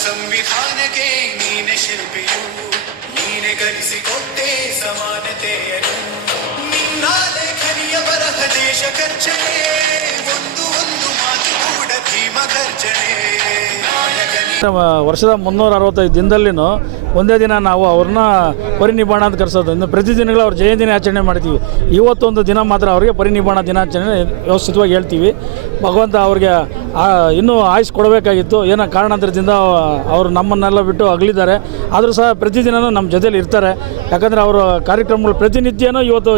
ಸಂವಿಧಾನಕ್ಕೆ ನೀನೆ ಶಿಲ್ಪಿಯು, ನೀನೆ ಕಲಿಸಿಕೊಟ್ಟೆ ಸಮಾನತೆಯನ್ನು. ನಿನ್ನ ಲೇಖನಿಯ ಬರಹ ದೇಶ ಖರ್ಚನೆ, ಒಂದು ಒಂದು ಮಾತು ಕೂಡ ಭೀಮ ಖರ್ಚನೆ. ವರ್ಷದ 365 ದಿನದಲ್ಲಿನೂ ಒಂದೇ ದಿನ ನಾವು ಅವ್ರನ್ನ ಪರಿನಿಬ್ಬಾಣ ಅಂತ ಕರೆಸೋದು. ಇನ್ನು ಪ್ರತಿದಿನಗಳು ಅವ್ರ ಜಯಂತಿನೇ ಆಚರಣೆ ಮಾಡ್ತೀವಿ. ಇವತ್ತೊಂದು ದಿನ ಮಾತ್ರ ಅವರಿಗೆ ಪರಿನಿಬ್ಬಾಣ ದಿನಾಚರಣೆ ವ್ಯವಸ್ಥಿತವಾಗಿ ಹೇಳ್ತೀವಿ. ಭಗವಂತ ಅವ್ರಿಗೆ ಇನ್ನೂ ಆಯುಸ್ ಕೊಡಬೇಕಾಗಿತ್ತು, ಏನೋ ಕಾರಣಾಂತರದಿಂದ ಅವರು ನಮ್ಮನ್ನೆಲ್ಲ ಬಿಟ್ಟು ಅಗಲಿದ್ದಾರೆ. ಆದರೂ ಸಹ ಪ್ರತಿದಿನವೂ ನಮ್ಮ ಜೊತೇಲಿ ಇರ್ತಾರೆ. ಯಾಕಂದರೆ ಅವರ ಕಾರ್ಯಕ್ರಮಗಳು ಪ್ರತಿನಿತ್ಯನೂ ಇವತ್ತು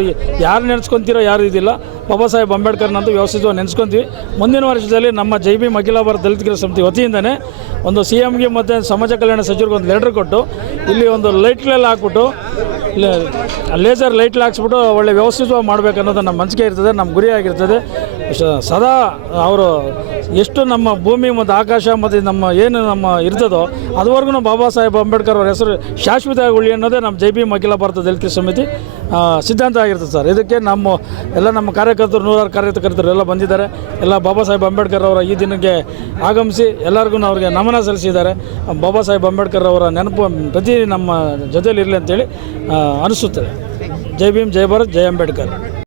ಯಾರು ನೆನೆಸ್ಕೊತೀರೋ ಯಾರು ಇದಿಲ್ಲ, ಬಾಬಾ ಸಾಹೇಬ್ ಅಂಬೇಡ್ಕರ್ನಂತೂ ವ್ಯವಸ್ಥಿತವಾಗಿ ನೆನೆಸ್ಕೊತೀವಿ. ಮುಂದಿನ ವರ್ಷದಲ್ಲಿ ನಮ್ಮ ಜೈ ಭೀಮ್ ಅಖಿಲ ಭಾರತ ದಲಿತ ಕಿರಿಯರ ಸಮಿತಿ ವತಿಯಿಂದನೇ ಒಂದು CMಗೆ ಮತ್ತು ಸಮಾಜ ಕಲ್ಯಾಣ ಸಚಿವರಿಗೆ ಒಂದು ಲೆಟ್ರ್ ಕೊಟ್ಟು ಇಲ್ಲಿ ಒಂದು ಲೈಟ್ಗಳೆಲ್ಲ ಹಾಕ್ಬಿಟ್ಟು ಲೇಸರ್ ಲೈಟ್ಗಳು ಹಾಕ್ಸ್ಬಿಟ್ಟು ಒಳ್ಳೆ ವ್ಯವಸ್ಥಿತವಾಗಿ ಮಾಡಬೇಕನ್ನೋದು ನಮ್ಮ ಮನಸ್ಸಿಗೆ ಇರ್ತದೆ, ನಮ್ಮ ಗುರಿಯಾಗಿರ್ತದೆ. ಸದಾ ಅವರು ಎಷ್ಟು ನಮ್ಮ ಭೂಮಿ ಮತ್ತು ಆಕಾಶ ಮತ್ತು ನಮ್ಮ ಇರ್ತದೋ ಅದುವರೆಗೂ ಬಾಬಾ ಸಾಹೇಬ್ ಅಂಬೇಡ್ಕರ್ ಅವರ ಹೆಸರು ಶಾಶ್ವತವಾಗಿ ಉಳಿ ಅನ್ನೋದೇ ನಮ್ಮ ಜೈ ಭೀಮ್ ಅಖಿಲ ಭಾರತ ದಲಿತ ಕಿರಿಯರ ಸಮಿತಿ ಸಿದ್ಧಾಂತ ಆಗಿರ್ತದೆ ಸರ್. ಇದಕ್ಕೆ ನಮ್ಮ ಕಾರ್ಯಕರ್ತರು 100 ಕಾರ್ಯಕರ್ತರು ಎಲ್ಲ ಬಂದಿದ್ದಾರೆ. ಎಲ್ಲ ಬಾಬಾ ಸಾಹೇಬ್ ಅಂಬೇಡ್ಕರ್ ಅವರ ಈ ದಿನಕ್ಕೆ ಆಗಮಿಸಿ ಎಲ್ಲರಿಗೂ ಅವ್ರಿಗೆ ನಮನ ಸಲ್ಲಿಸಿದ್ದಾರೆ. ಬಾಬಾ ಸಾಹೇಬ್ ಅಂಬೇಡ್ಕರ್ ಅವರ ನೆನಪು ಪ್ರತಿ ನಮ್ಮ ಜೊತೆಯಲ್ಲಿ ಇರಲಿ ಅಂತೇಳಿ ಅನಿಸುತ್ತದೆ. ಜೈ ಭೀಮ್, ಜೈ ಭಾರತ್, ಜೈ ಅಂಬೇಡ್ಕರ್.